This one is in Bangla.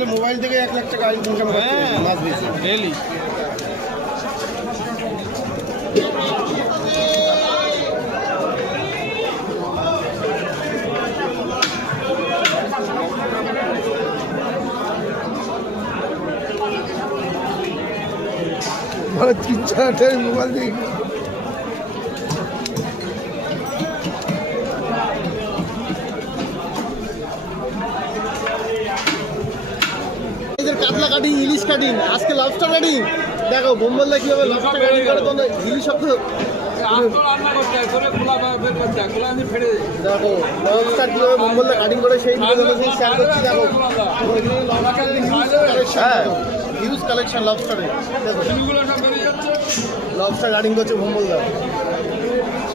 গেলে মোবাইল থেকে 1 লাখ টাকা ইনকাম করতে মাছ বেশি ডেইলি। মানে 3-4 টাকা মোবাইল দিয়ে কাতলা কাটিং, ইলিশ কাটিং, আজকে লবস্টার কাটিং। দেখো বোম্বলদা কিভাবে লবস্টার কাটিং করে, তো ইলিশ শব্দ দেখো লবস্টার কিভাবে বোম্বলদা কাটিং করে সেই শেয়ার করছি। দেখো হিউজ কালেকশন লবস্টারে, দেখো লবস্টার কাটিং করছে বোম্বলদা।